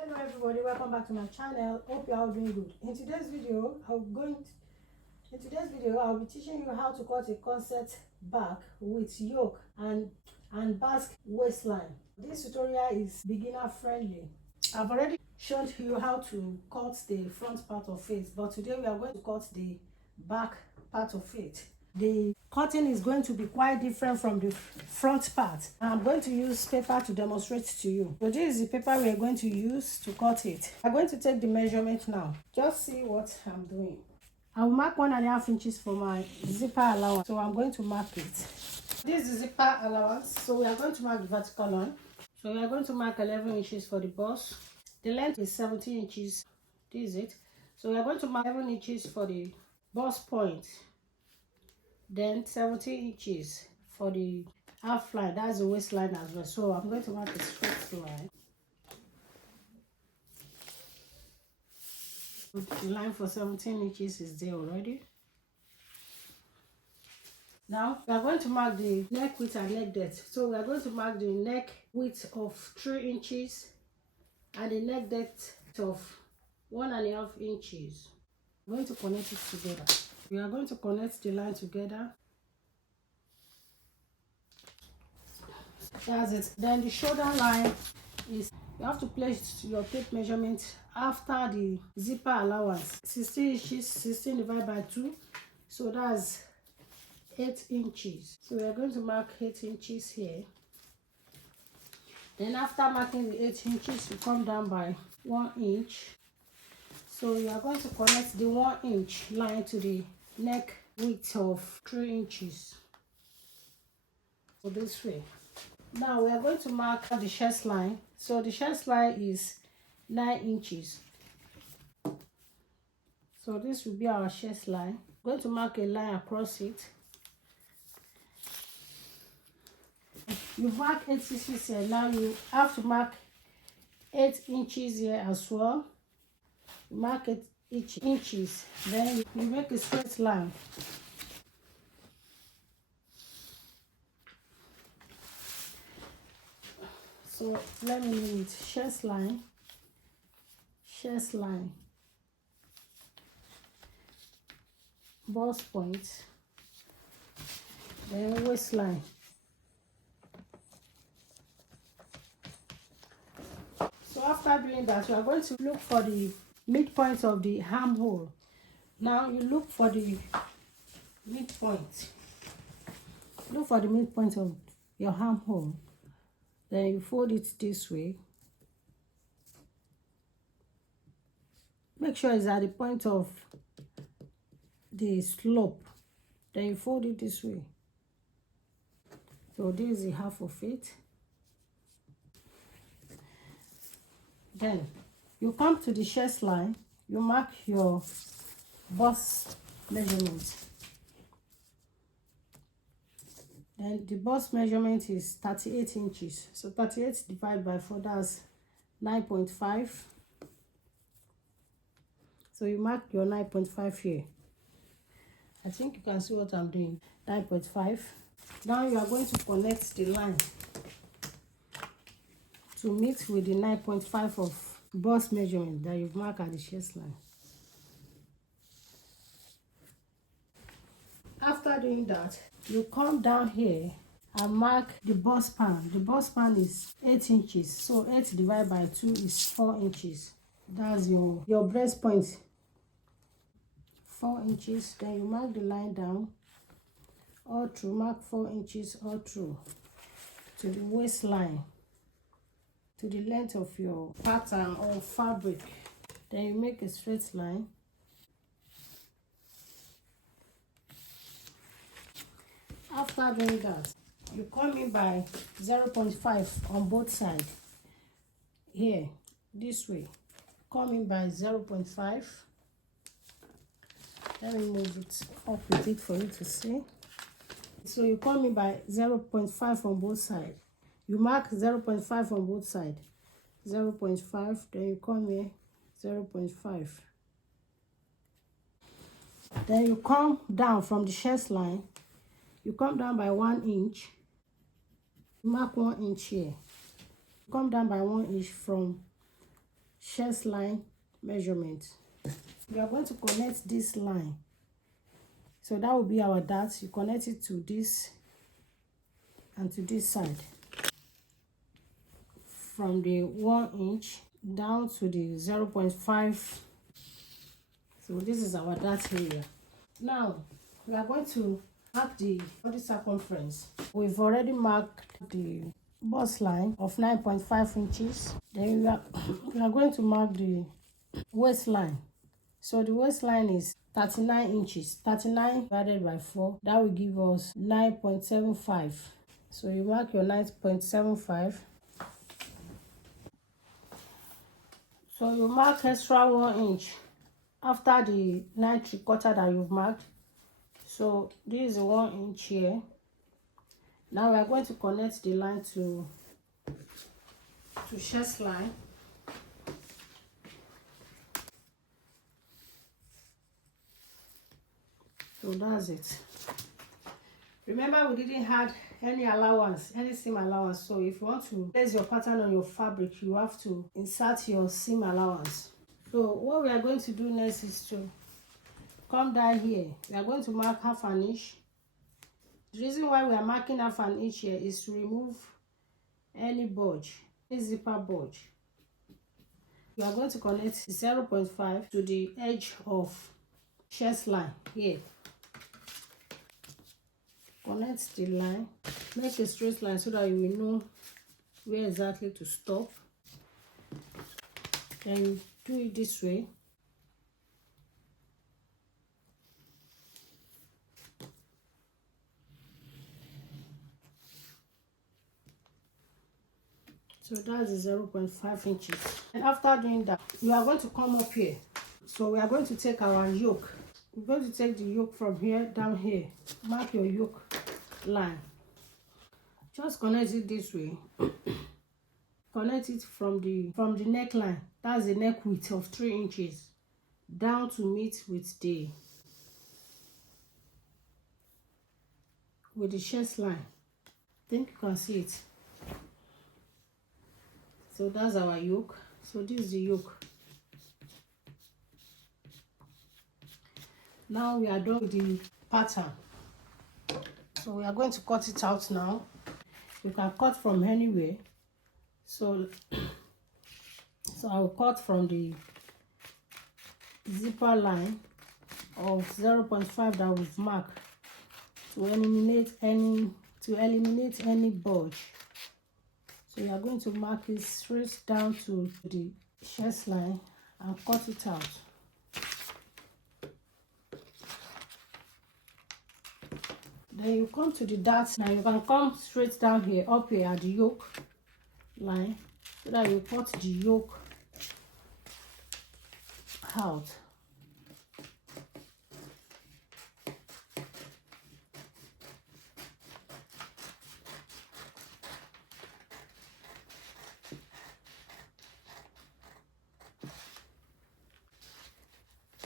Hello everybody, welcome back to my channel. Hope you are all doing good. In today's video I'll be teaching you how to cut a corset back with yoke and basque waistline. This tutorial is beginner friendly. I've already shown you how to cut the front part of it, but today we are going to cut the back part of it. The cutting is going to be quite different from the front part. I'm going to use paper to demonstrate to you. So this is the paper we are going to use to cut it. I'm going to take the measurement now. Just see what I'm doing. I will mark 1.5 inches for my zipper allowance. So I'm going to mark it. This is the zipper allowance. So we are going to mark the vertical one. So we are going to mark 11 inches for the bust. The length is 17 inches. This is it. So we are going to mark 11 inches for the bust point. Then 17 inches for the half line, that's the waistline as well. So I'm going to mark a straight line. The line for 17 inches is there already. Now we are going to mark the neck width and neck depth. So we are going to mark the neck width of 3 inches and the neck depth of 1.5 inches. I'm going to connect it together. We are going to connect the line together. That's it. Then the shoulder line is, you have to place your tape measurement after the zipper allowance. 16 inches, 16 divided by 2. So that's 8 inches. So we are going to mark 8 inches here. Then after marking the 8 inches, you come down by 1 inch. So you are going to connect the 1 inch line to the neck width of 3 inches. So this way. Now we are going to mark the chest line. So the chest line is 9 inches. So this will be our chest line. I'm going to mark a line across it. You mark 8 inches here. Now you have to mark 8 inches here as well. You mark it each inches. Then you make a straight line. So let me read chest line, bust point, then waistline. So after doing that, we are going to look for the midpoint of the armhole. Now you look for the midpoint. Look for the midpoint of your armhole. Then you fold it this way. Make sure it's at the point of the slope. Then you fold it this way. So this is the half of it. Then you come to the chest line. You mark your bust measurement. Then the bust measurement is 38 inches. So 38 divided by 4, that's 9.5. So you mark your 9.5 here. I think you can see what I'm doing. 9.5. Now you are going to connect the line to meet with the 9.5 of bust measurement that you've marked at the chest line. After doing that, you come down here and mark the bust span. The bust span is 8 inches. So 8 divided by 2 is 4 inches. That's your breast point. 4 inches. Then you mark the line down all through. Mark 4 inches all through to the waistline, to the length of your pattern or fabric. Then you make a straight line. After doing that, you come in by 0.5 on both sides. Here, this way. Come in by 0.5. Let me move it up with it for you to see. So you come in by 0.5 on both sides. You mark 0.5 on both sides. 0.5, then you come here, 0.5. Then you come down from the chest line. You come down by 1 inch. Mark 1 inch here. Come down by 1 inch from chest line measurement. We are going to connect this line. So that will be our dart. You connect it to this and to this side. From the 1 inch down to the 0.5. So this is our dart area. Now we are going to mark the body circumference. We've already marked the bust line of 9.5 inches. Then we are going to mark the waistline. So the waistline is 39 inches. 39 divided by 4, that will give us 9.75. So you mark your 9.75. So you mark extra 1 inch after the 9¾ that you've marked. So this is 1 inch here. Now we are going to connect the line to chest line. So that's it. Remember, we didn't have any allowance, any seam allowance. So if you want to place your pattern on your fabric, you have to insert your seam allowance. So what we are going to do next is to come down here. We are going to mark 1/2 inch. The reason why we are marking 1/2 inch here is to remove any bulge, any zipper bulge. We are going to connect 0.5 to the edge of chest line here. Connect the line, make a straight line so that you will know where exactly to stop. Then do it this way. So that's 0.5 inches. And after doing that, you are going to come up here. So we are going to take our yoke. We're going to take the yoke from here down here. Mark your yoke line. Just connect it this way. Connect it from the neckline. That's the neck width of 3 inches down to meet with the chest line. I think you can see it. So that's our yoke. So this is the yoke. Now we are done with the pattern. So we are going to cut it out now. You can cut from anywhere. So I will cut from the zipper line of 0.5 that we've marked to eliminate any bulge. So you are going to mark it straight down to the chest line and cut it out. Then you come to the dart. Now you can come straight down here, up here at the yoke line, so that you cut the yoke out.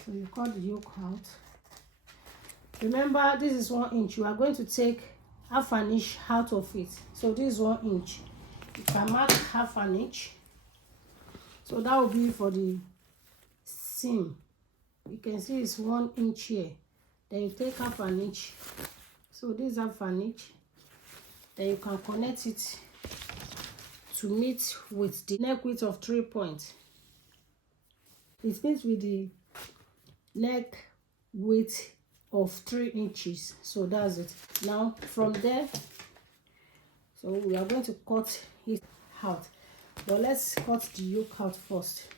So you cut the yoke out. Remember, this is 1 inch. You are going to take 1/2 inch out of it. So this is 1 inch. You can mark 1/2 inch. So that will be for the seam. You can see it's 1 inch here. Then you take 1/2 inch. So this is 1/2 inch. Then you can connect it to meet with the neck width of 3 points. It meets with the neck width of 3 inches. So that's it. Now from there, so we are going to cut it out, but let's cut the yoke out first.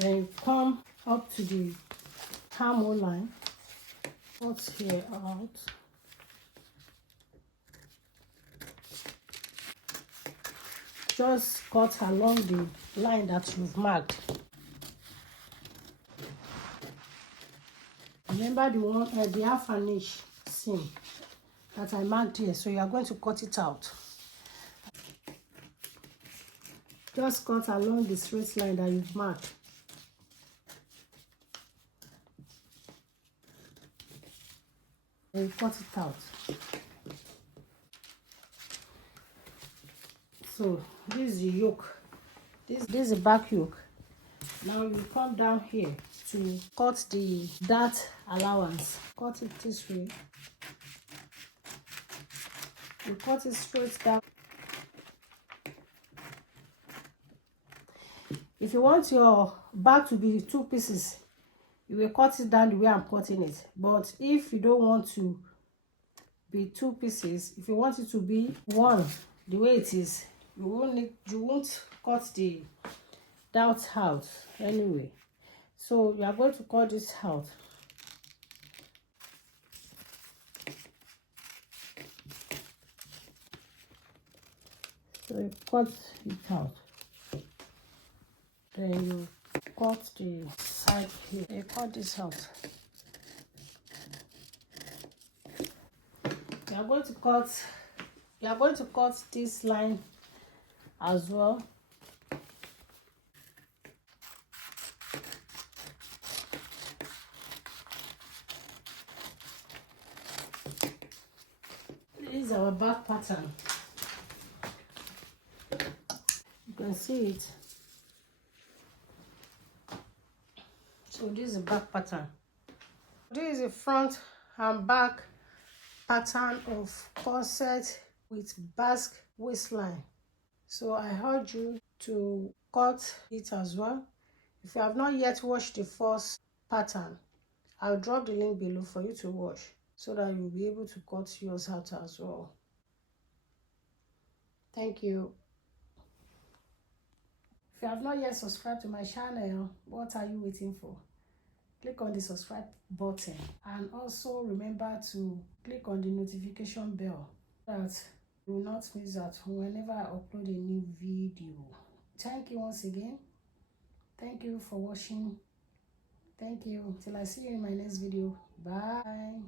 Then you come up to the armhole line, cut here out. Just cut along the line that you've marked. Remember the 1/2 inch seam that I marked here. So you are going to cut it out. Just cut along the straight line that you've marked. You cut it out. So this is the yoke. This is the back yoke. Now you come down here to cut the dart allowance. Cut it this way. You cut it straight down. If you want your bag to be 2 pieces, you will cut it down the way I'm cutting it. But if you don't want to be 2 pieces, if you want it to be 1 the way it is, you won't cut the dart out anyway. So you are going to cut this out. So you cut it out. Then you cut the side here. You cut this out. You are going to cut this line as well. This is our back pattern. You can see it. So this is the back pattern. This is the front and back pattern of corset with basque waistline. So I urge you to cut it as well. If you have not yet watched the first pattern, I'll drop the link below for you to watch so that you'll be able to cut yours out as well. Thank you. If you have not yet subscribed to my channel, what are you waiting for? Click on the subscribe button and also remember to click on the notification bell so that you will not miss out whenever I upload a new video. Thank you once again. Thank you for watching. Thank you. Till I see you in my next video. Bye.